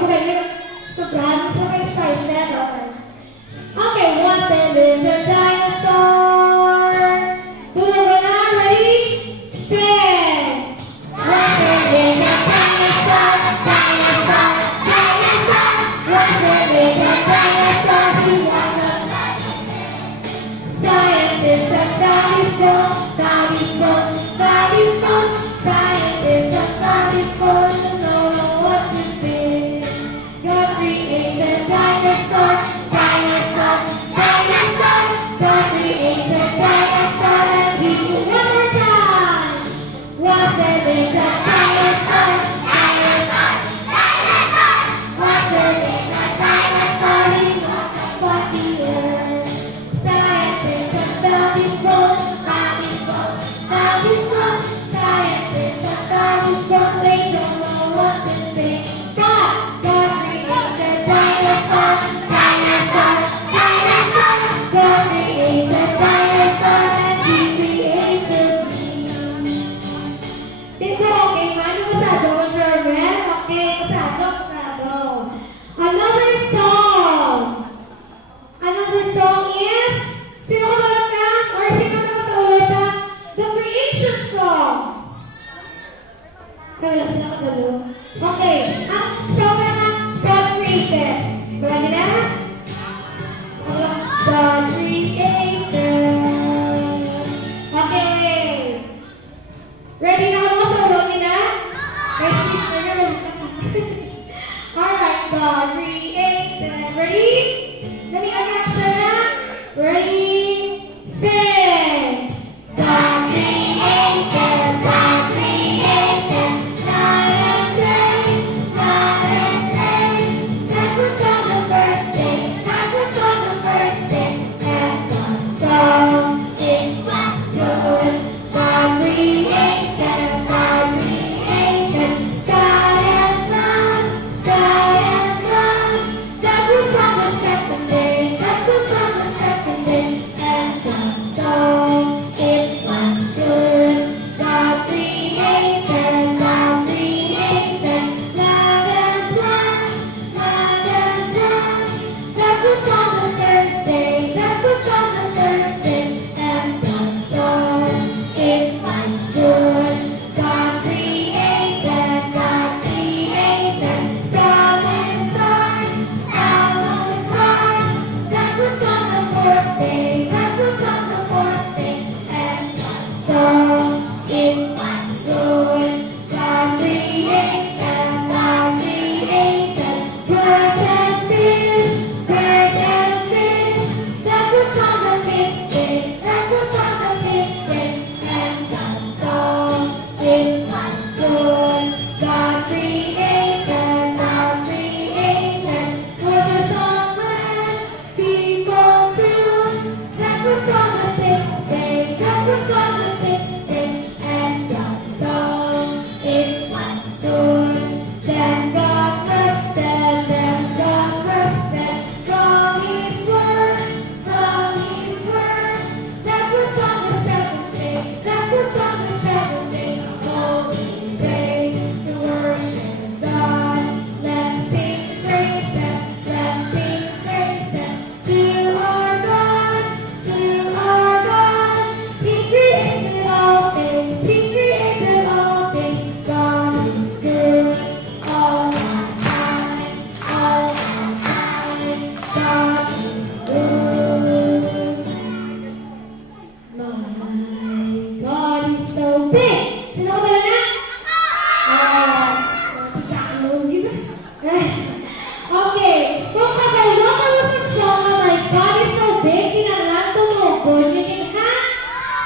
po kayo. Sobrang excited. Okay, once there lived a dinosaur. Tulog ka na, ready? Sing! Once there lived a dinosaur, dinosaur, dinosaur. Once there lived a dinosaur, he was a scientist and God is good, God is good, God is good. Scientists and God is good to know what to do. God created dinosaur, dinosaur, dinosaur. God created dinosaur and he one more time. Was there in the dinosaur, dinosaur, dinosaur. Was there in the dinosaur, he was about the earth. Scientists and God is good, God is good, God is good. Scientists and God is good, they don't know what to think. God created dinosaur, dinosaur, dinosaur. God created dinosaur and he created me. Tingko, okay, mano pasado, observer? Okay, pasado. Another song. Another song is, sino ko ba na? Or sino ko sa ulo sa The Creation Song? Kaya lang sila kadalo. Okay, ang song na God created. Marami na? God created. Okay. Ready na ako sa ulo nila? Alright, God created. Ready? Let me action na. Ready? Sing! God created, God created. Night and day, night and day. That was on the first day, that was on the first day. And God saw it was good. God created, God created. Sky and ground, sky and ground. That was on the second day, that was on the second day. And God saw it was good. God created, God created. Loud and blessed, loud and blessed. That was on the third day, that was on the third day. And God saw it was good. God created, God created. Sun and stars, sun and stars. That was on the fourth day, that was on the fourth day. And God saw it was good. God created, God created. Birds and fish, birds and fish. That was on the fifth day, that was on the fifth day. And God saw it was good. God created, God created. Waters on land, people too. That was on the sixth day, that was on the sixth day. And God saw it was good. Then God rested, then God rested from his word, from his word. That was on the seventh day, that was on the seventh day. Holy day to worship God. Let's sing praises, let's sing praises to our God, to our God. He created all things, he created all things. God is good all the time, all the time. God is good. My God is so big. Sino ko ba na? Okay, kung kagalaw ka mo sa song na My God is so big, kinanglan tumugon yun ha?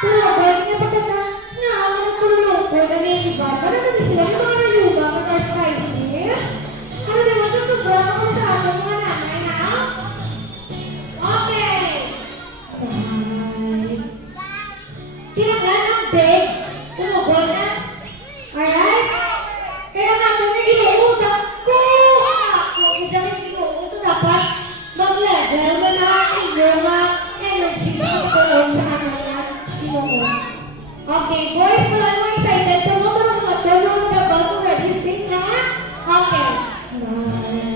Tumugon niya pagkata nga, managtulugon kami si God. Para naman sila yung mga naluga for our Friday. Ano naman ito, sobrang ako sa ating mga nanay na? Okay. Bye. Kinanglan ang big, tumugon na. Alright? Kaya nga ito na inuutak ko. Kung isang inuutak, dapat mag-level mo na ang mga energy sa pagkulong sa kanilang inuutak. Okay, boys, wala mo excited. Tumutulong mo, tulong mo na ba? Ready, sing na? Okay. Bye.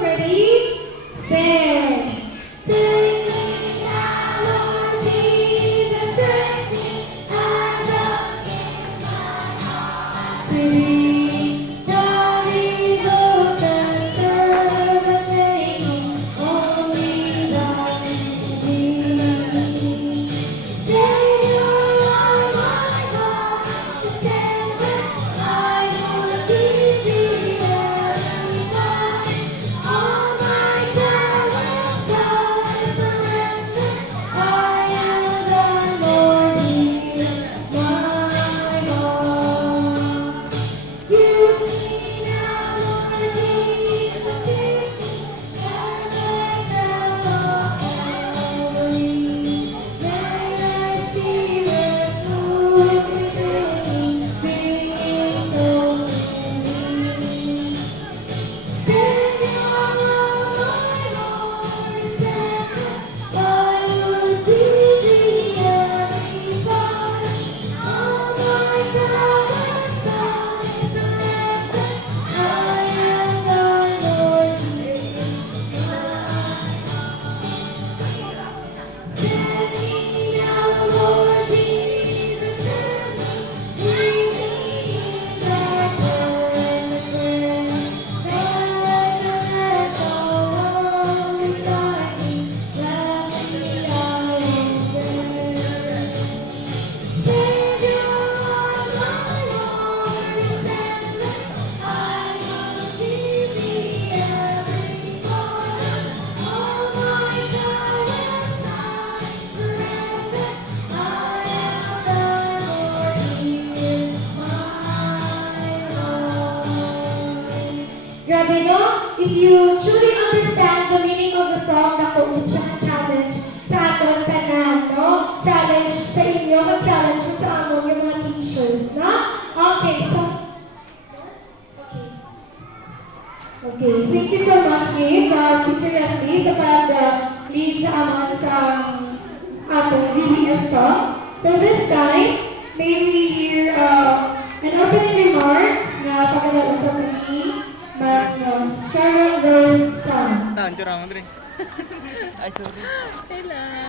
Ready? Sing. Take me now, Lord Jesus, take me as a to be the devoted servant, making only thy name. Savior, Lord, my God, the Savior, I would give thee every thought. All my talents I surrender. I am thy Lord, He is my God. Use me now, Lord Jesus, use me as I am Calvary. May I see the fruit within me, being so free. Savior of my Lord, Savior, I would give thee every thought. All my talents I surrender. I am thy Lord, send me now, Lord Jesus, send me. Bring me in thy perfect will. Let the rest all beside me. Let me out in there. Savior of my Lord, Savior, I will give thee every thought. All my talents I surrender. I am thy Lord, He is my Lord. Grabe, no? If you truly understand the meaning of the song, naku, siya ang challenge sa aton tanan, no? Challenge sa inyo, mag-challenge mo sa amon yung mga teachers, no? Okay, so... Okay, thank you so much, Gabe, Teacher Leslie, sa pag-lead sa amon sa atong VBS song. So this time, may we hear an opening remarks na pagkakaroon sa ni Sharon Rose Song. Tahan, tsura mo, Dre. Ay, sorry. Hello.